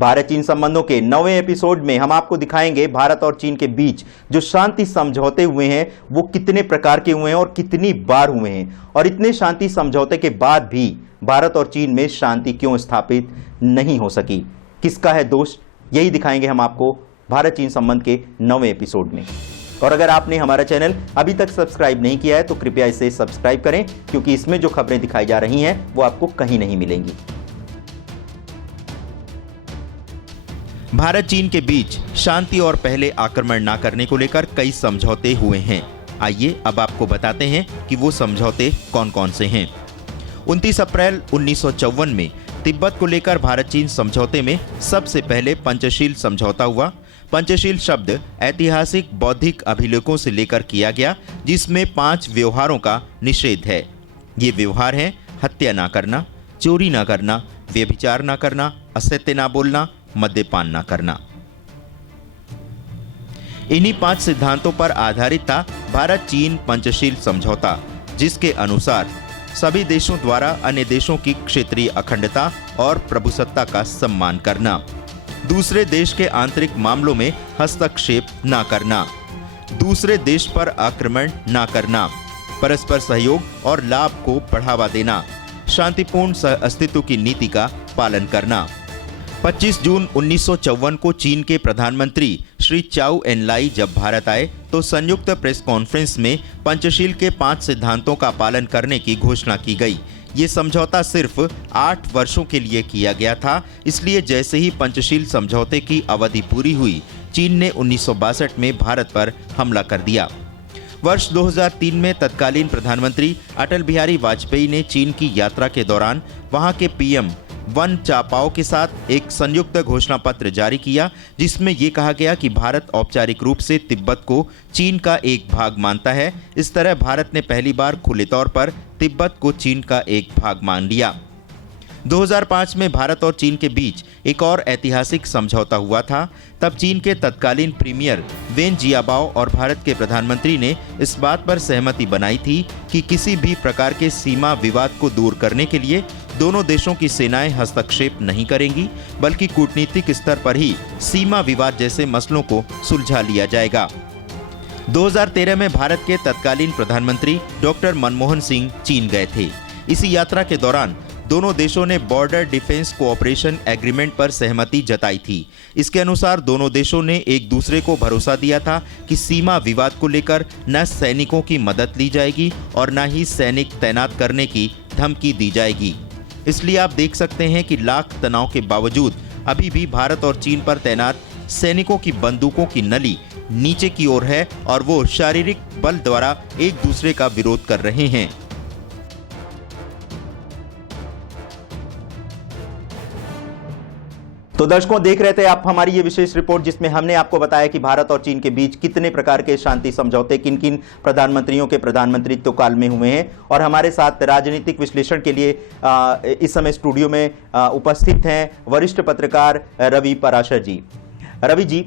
भारत चीन संबंधों के 9वें एपिसोड में हम आपको दिखाएंगे भारत और चीन के बीच जो शांति समझौते हुए हैं वो कितने प्रकार के हुए हैं और कितनी बार हुए हैं, और इतने शांति समझौते के बाद भी भारत और चीन में शांति क्यों स्थापित नहीं हो सकी, किसका है दोष, यही दिखाएंगे हम आपको भारत चीन संबंध के 9वें एपिसोड में। और अगर आपने हमारा चैनल अभी तक सब्सक्राइब नहीं किया है तो कृपया इसे सब्सक्राइब करें, क्योंकि इसमें जो खबरें दिखाई जा रही हैं वो आपको कहीं नहीं मिलेंगी। भारत चीन के बीच शांति और पहले आक्रमण न करने को लेकर कई समझौते हुए हैं। आइए अब आपको बताते हैं कि वो समझौते कौन कौन से हैं। 29 अप्रैल 1954 में तिब्बत को लेकर भारत चीन समझौते में सबसे पहले पंचशील समझौता हुआ। पंचशील शब्द ऐतिहासिक बौद्धिक अभिलेखों से लेकर किया गया, जिसमें 5 व्यवहारों का निषेध है। ये व्यवहार हैं हत्या ना करना, चोरी ना करना, व्यभिचार ना करना, असत्य ना बोलना, मद्यपान ना करना। इन्हीं 5 सिद्धांतों पर आधारित था भारत चीन पंचशील समझौता, जिसके अनुसार सभी देशों द्वारा अन्य देशों की क्षेत्रीय अखंडता और प्रभुसत्ता का सम्मान करना, दूसरे देश के आंतरिक मामलों में हस्तक्षेप ना करना, दूसरे देश पर आक्रमण ना करना, परस्पर सहयोग और लाभ को बढ़ावा देना, शांतिपूर्ण सहअस्तित्व की नीति का पालन करना। 25 जून 1954 को चीन के प्रधानमंत्री श्री चाउ एनलाई जब भारत आए तो संयुक्त प्रेस कॉन्फ्रेंस में पंचशील के 5 सिद्धांतों का पालन करने की घोषणा की गई। ये समझौता सिर्फ 8 वर्षों के लिए किया गया था, इसलिए जैसे ही पंचशील समझौते की अवधि पूरी हुई, चीन ने 1962 में भारत पर हमला कर दिया। वर्ष 2003 में तत्कालीन प्रधानमंत्री अटल बिहारी वाजपेयी ने चीन की यात्रा के दौरान वहां के पीएम वन चापाओ के साथ एक संयुक्त घोषणा पत्र जारी किया, जिसमें यह कहा गया कि भारत औपचारिक रूप से तिब्बत को चीन का एक भाग मानता है। इस तरह भारत ने पहली बार खुले तौर पर तिब्बत को चीन का एक भाग मान लिया। 2005 में भारत और चीन के बीच एक और ऐतिहासिक समझौता हुआ था। तब चीन के तत्कालीन प्रीमियर वेन जियाबाओ और भारत के प्रधानमंत्री ने इस बात पर सहमति बनाई थी कि किसी भी प्रकार के सीमा विवाद को दूर करने के लिए दोनों देशों की सेनाएं हस्तक्षेप नहीं करेंगी, बल्कि कूटनीतिक स्तर पर ही सीमा विवाद जैसे मसलों को सुलझा लिया जाएगा। 2013 में भारत के तत्कालीन प्रधानमंत्री डॉक्टर मनमोहन सिंह चीन गए थे। इसी यात्रा के दौरान दोनों देशों ने बॉर्डर डिफेंस कोऑपरेशन एग्रीमेंट पर सहमति जताई थी। इसके अनुसार दोनों देशों ने एक दूसरे को भरोसा दिया था कि सीमा विवाद को लेकर न सैनिकों की मदद ली जाएगी और न ही सैनिक तैनात करने की धमकी दी जाएगी। इसलिए आप देख सकते हैं कि लाख तनाव के बावजूद अभी भी भारत और चीन पर तैनात सैनिकों की बंदूकों की नली नीचे की ओर है और वो शारीरिक बल द्वारा एक दूसरे का विरोध कर रहे हैं। तो दर्शकों, देख रहे थे आप हमारी ये विशेष रिपोर्ट, जिसमें हमने आपको बताया कि भारत और चीन के बीच कितने प्रकार के शांति समझौते किन किन प्रधानमंत्रियों के प्रधानमंत्रित्व काल में हुए हैं। और हमारे साथ राजनीतिक विश्लेषण के लिए इस समय स्टूडियो में उपस्थित हैं वरिष्ठ पत्रकार रवि पराशर जी। रवि जी,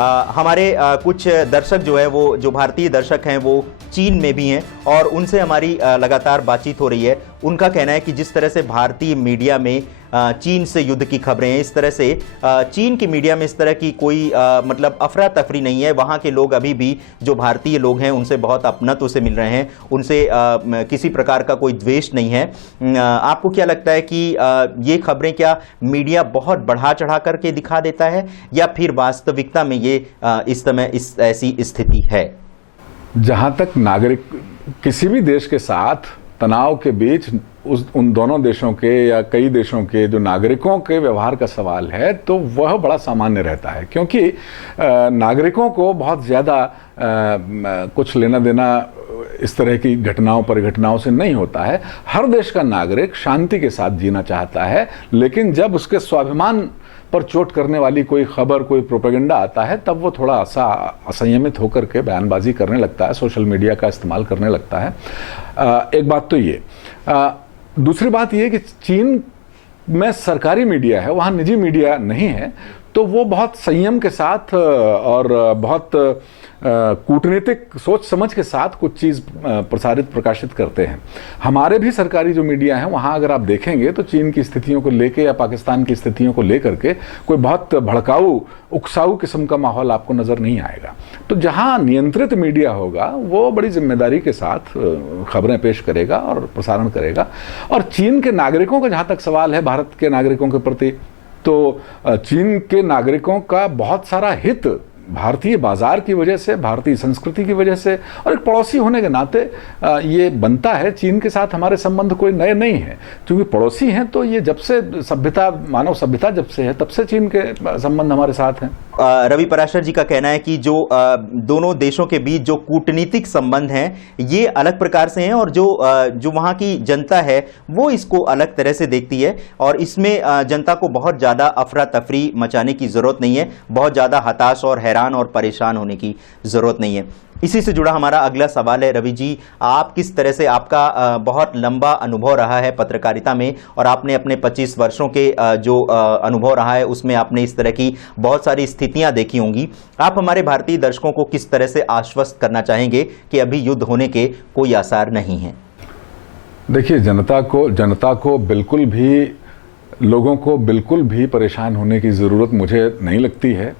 हमारे कुछ दर्शक जो है वो जो भारतीय दर्शक हैं वो चीन में भी हैं और उनसे हमारी लगातार बातचीत हो रही है। उनका कहना है कि जिस तरह से भारतीय मीडिया में चीन से युद्ध की खबरें हैं, इस तरह से चीन की मीडिया में इस तरह की कोई मतलब अफरा तफरी नहीं है। वहाँ के लोग अभी भी जो भारतीय लोग हैं उनसे बहुत अपनत्व से मिल रहे हैं, उनसे किसी प्रकार का कोई द्वेष नहीं है। आपको क्या लगता है कि ये खबरें क्या मीडिया बहुत बढ़ा चढ़ा करके दिखा देता है या फिर वास्तविकता में ये इस समय ऐसी स्थिति है? जहाँ तक नागरिक किसी भी देश के साथ तनाव के बीच उन दोनों देशों के या कई देशों के जो नागरिकों के व्यवहार का सवाल है, तो वह बड़ा सामान्य रहता है, क्योंकि नागरिकों को बहुत ज़्यादा कुछ लेना देना इस तरह की परिघटनाओं से नहीं होता है। हर देश का नागरिक शांति के साथ जीना चाहता है, लेकिन जब उसके स्वाभिमान पर चोट करने वाली कोई खबर, कोई प्रोपेगेंडा आता है, तब वो थोड़ा असंयमित होकर के बयानबाजी करने लगता है, सोशल मीडिया का इस्तेमाल करने लगता है। एक बात तो ये। दूसरी बात ये कि चीन में सरकारी मीडिया है, वहाँ निजी मीडिया नहीं है, तो वो बहुत संयम के साथ और बहुत कूटनीतिक सोच समझ के साथ कुछ चीज़ प्रकाशित करते हैं। हमारे भी सरकारी जो मीडिया है वहाँ अगर आप देखेंगे तो चीन की स्थितियों को लेके या पाकिस्तान की स्थितियों को लेकर के कोई बहुत भड़काऊ उकसाऊ किस्म का माहौल आपको नज़र नहीं आएगा। तो जहाँ नियंत्रित मीडिया होगा वो बड़ी जिम्मेदारी के साथ खबरें पेश करेगा और प्रसारण करेगा। और चीन के नागरिकों का जहाँ तक सवाल है भारत के नागरिकों के प्रति, तो चीन के नागरिकों का बहुत सारा हित भारतीय बाजार की वजह से, भारतीय संस्कृति की वजह से और एक पड़ोसी होने के नाते ये बनता है। चीन के साथ हमारे संबंध कोई नए नहीं है, क्योंकि पड़ोसी हैं तो ये जब से सभ्यता, मानव सभ्यता जब से है तब से चीन के संबंध हमारे साथ हैं। रवि पराशर जी का कहना है कि जो दोनों देशों के बीच जो कूटनीतिक संबंध हैं ये अलग प्रकार से हैं और जो वहाँ की जनता है वो इसको अलग तरह से देखती है और इसमें जनता को बहुत ज़्यादा अफरा तफरी मचाने की ज़रूरत नहीं है, बहुत ज़्यादा हताश और हैरान और परेशान होने की ज़रूरत नहीं है। इसी से जुड़ा हमारा अगला सवाल है, रवि जी, आप किस तरह से, आपका बहुत लंबा अनुभव रहा है पत्रकारिता में और आपने अपने 25 वर्षों के जो अनुभव रहा है उसमें आपने इस तरह की बहुत सारी स्थितियां देखी होंगी। आप हमारे भारतीय दर्शकों को किस तरह से आश्वस्त करना चाहेंगे कि अभी युद्ध होने के कोई आसार नहीं हैं? देखिए, जनता को बिल्कुल भी, लोगों को बिल्कुल भी परेशान होने की ज़रूरत मुझे नहीं लगती है,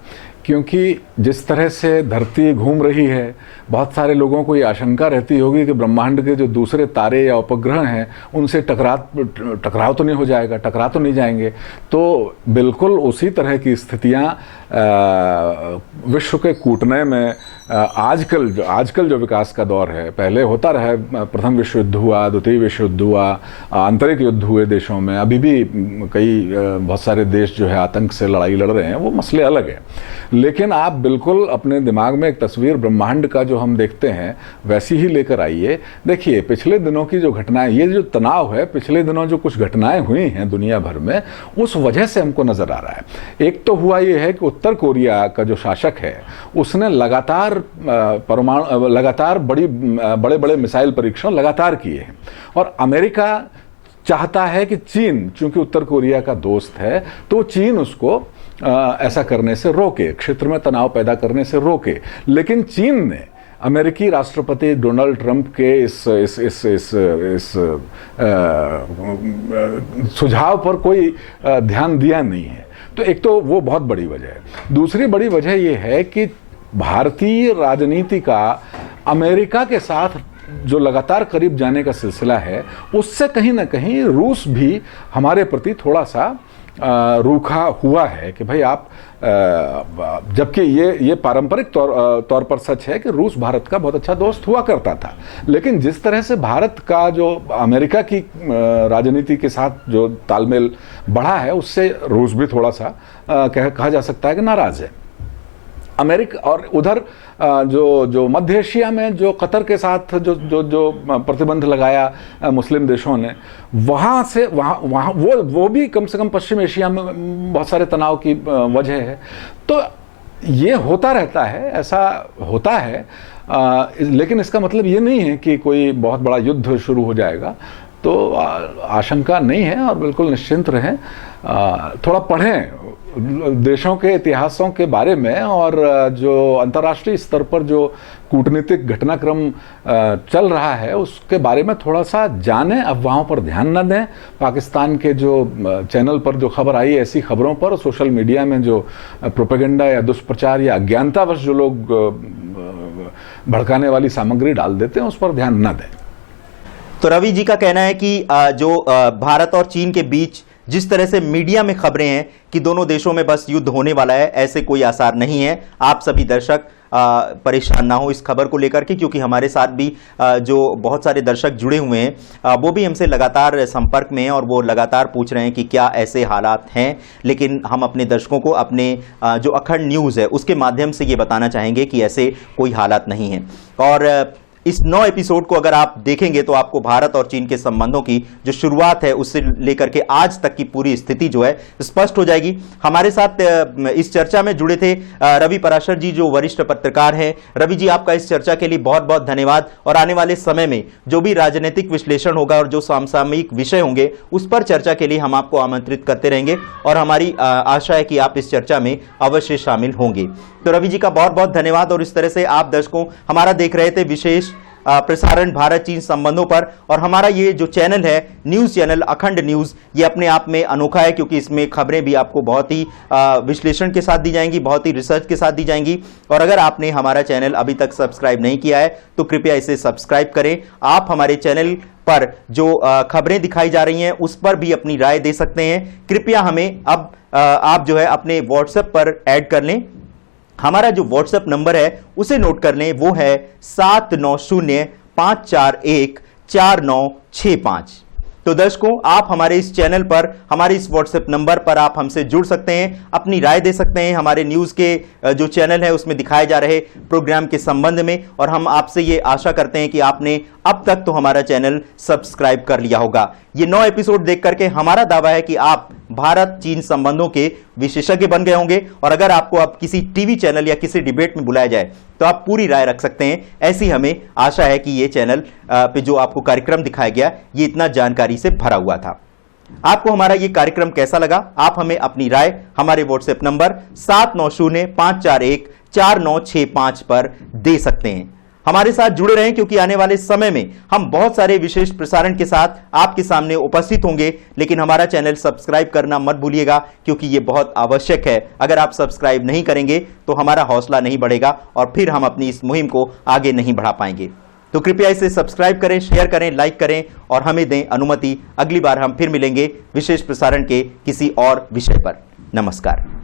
क्योंकि जिस तरह से धरती घूम रही है, बहुत सारे लोगों को ये आशंका रहती होगी कि ब्रह्मांड के जो दूसरे तारे या उपग्रह हैं उनसे टकराव तो नहीं हो जाएगा, टकरा तो नहीं जाएंगे। तो बिल्कुल उसी तरह की स्थितियां विश्व के कूटने में आजकल जो विकास का दौर है, पहले होता रहा है, प्रथम विश्व युद्ध हुआ, द्वितीय विश्व युद्ध हुआ, आंतरिक युद्ध हुए देशों में, अभी भी बहुत सारे देश जो है आतंक से लड़ाई लड़ रहे हैं, वो मसले अलग हैं। लेकिन आप बिल्कुल अपने दिमाग में एक तस्वीर ब्रह्मांड का जो हम देखते हैं वैसी ही लेकर आइए। देखिए, पिछले दिनों की जो घटनाएं, ये जो तनाव है, पिछले दिनों जो कुछ घटनाएं हुई हैं दुनिया भर में, उस वजह से हमको नजर आ रहा है। एक तो हुआ ये है कि उत्तर कोरिया का जो शासक है उसने लगातार बड़े बड़े मिसाइल परीक्षण लगातार किए हैं और अमेरिका चाहता है कि चीन, चूंकि उत्तर कोरिया का दोस्त है, तो चीन उसको ऐसा करने से रोके, क्षेत्र में तनाव पैदा करने से रोके। लेकिन चीन ने अमेरिकी राष्ट्रपति डोनाल्ड ट्रंप के इस सुझाव पर कोई ध्यान दिया नहीं है। तो एक तो वो बहुत बड़ी वजह है। दूसरी बड़ी वजह ये है कि भारतीय राजनीति का अमेरिका के साथ जो लगातार करीब जाने का सिलसिला है, उससे कहीं ना कहीं रूस भी हमारे प्रति थोड़ा सा रूखा हुआ है कि भाई आप, जबकि ये पारंपरिक तौर पर सच है कि रूस भारत का बहुत अच्छा दोस्त हुआ करता था, लेकिन जिस तरह से भारत का जो अमेरिका की राजनीति के साथ जो तालमेल बढ़ा है, उससे रूस भी थोड़ा सा कहा जा सकता है कि नाराज है। अमेरिका और उधर जो मध्य एशिया में जो कतर के साथ जो प्रतिबंध लगाया मुस्लिम देशों ने, वहाँ वो भी कम से कम पश्चिम एशिया में बहुत सारे तनाव की वजह है। तो ये होता रहता है, ऐसा होता है, लेकिन इसका मतलब ये नहीं है कि कोई बहुत बड़ा युद्ध शुरू हो जाएगा। तो आशंका नहीं है और बिल्कुल निश्चिंत रहें। थोड़ा पढ़ें देशों के इतिहासों के बारे में और जो अंतर्राष्ट्रीय स्तर पर जो कूटनीतिक घटनाक्रम चल रहा है उसके बारे में थोड़ा सा जानें, अफवाहों पर ध्यान न दें। पाकिस्तान के जो चैनल पर जो खबर आई, ऐसी खबरों पर सोशल मीडिया में जो प्रोपेगेंडा या दुष्प्रचार या अज्ञानतावश जो लोग भड़काने वाली सामग्री डाल देते हैं, उस पर ध्यान न दें। तो रवि जी का कहना है कि जो भारत और चीन के बीच जिस तरह से मीडिया में खबरें हैं कि दोनों देशों में बस युद्ध होने वाला है, ऐसे कोई आसार नहीं है। आप सभी दर्शक परेशान ना हो इस खबर को लेकर के, क्योंकि हमारे साथ भी जो बहुत सारे दर्शक जुड़े हुए हैं वो भी हमसे लगातार संपर्क में हैं और वो लगातार पूछ रहे हैं कि क्या ऐसे हालात हैं। लेकिन हम अपने दर्शकों को अपने जो अखंड न्यूज़ है उसके माध्यम से ये बताना चाहेंगे कि ऐसे कोई हालात नहीं हैं। और इस 9 एपिसोड को अगर आप देखेंगे तो आपको भारत और चीन के संबंधों की जो शुरुआत है उससे लेकर के आज तक की पूरी स्थिति जो है स्पष्ट हो जाएगी। हमारे साथ इस चर्चा में जुड़े थे रवि पराशर जी, जो वरिष्ठ पत्रकार हैं। रवि जी, आपका इस चर्चा के लिए बहुत बहुत धन्यवाद। और आने वाले समय में जो भी राजनीतिक विश्लेषण होगा और जो समसामयिक विषय होंगे उस पर चर्चा के लिए हम आपको आमंत्रित करते रहेंगे और हमारी आशा है कि आप इस चर्चा में अवश्य शामिल होंगे। तो रवि जी का बहुत बहुत धन्यवाद। और इस तरह से आप दर्शकों हमारा देख रहे थे विशेष प्रसारण भारत चीन संबंधों पर। और हमारा ये जो चैनल है, न्यूज़ चैनल अखंड न्यूज़, ये अपने आप में अनोखा है क्योंकि इसमें खबरें भी आपको बहुत ही विश्लेषण के साथ दी जाएंगी, बहुत ही रिसर्च के साथ दी जाएंगी। और अगर आपने हमारा चैनल अभी तक सब्सक्राइब नहीं किया है तो कृपया इसे सब्सक्राइब करें। आप हमारे चैनल पर जो खबरें दिखाई जा रही हैं उस पर भी अपनी राय दे सकते हैं। कृपया हमें अब आप जो है अपने व्हाट्सएप पर ऐड कर लें। हमारा जो व्हाट्सएप नंबर है उसे नोट कर लें, वो है 7905414965। तो दर्शकों, आप हमारे इस चैनल पर, हमारे इस व्हाट्सएप नंबर पर आप हमसे जुड़ सकते हैं, अपनी राय दे सकते हैं हमारे न्यूज़ के जो चैनल है उसमें दिखाए जा रहे प्रोग्राम के संबंध में। और हम आपसे ये आशा करते हैं कि आपने अब तक तो हमारा चैनल सब्सक्राइब कर लिया होगा। ये 9 एपिसोड देख करके हमारा दावा है कि आप भारत चीन संबंधों के विशेषज्ञ बन गए होंगे। और अगर आपको अब किसी टीवी चैनल या किसी डिबेट में बुलाया जाए तो आप पूरी राय रख सकते हैं। ऐसी हमें आशा है कि ये चैनल पे जो आपको कार्यक्रम दिखाया गया ये इतना जानकारी से भरा हुआ था। आपको हमारा ये कार्यक्रम कैसा लगा? आप हमें अपनी राय हमारे व्हाट्सएप नंबर 7905414965 पर दे सकते हैं। हमारे साथ जुड़े रहें क्योंकि आने वाले समय में हम बहुत सारे विशेष प्रसारण के साथ आपके सामने उपस्थित होंगे। लेकिन हमारा चैनल सब्सक्राइब करना मत भूलिएगा क्योंकि ये बहुत आवश्यक है। अगर आप सब्सक्राइब नहीं करेंगे तो हमारा हौसला नहीं बढ़ेगा और फिर हम अपनी इस मुहिम को आगे नहीं बढ़ा पाएंगे। तो कृपया इसे सब्सक्राइब करें, शेयर करें, लाइक करें और हमें दें अनुमति। अगली बार हम फिर मिलेंगे विशेष प्रसारण के किसी और विषय पर। नमस्कार।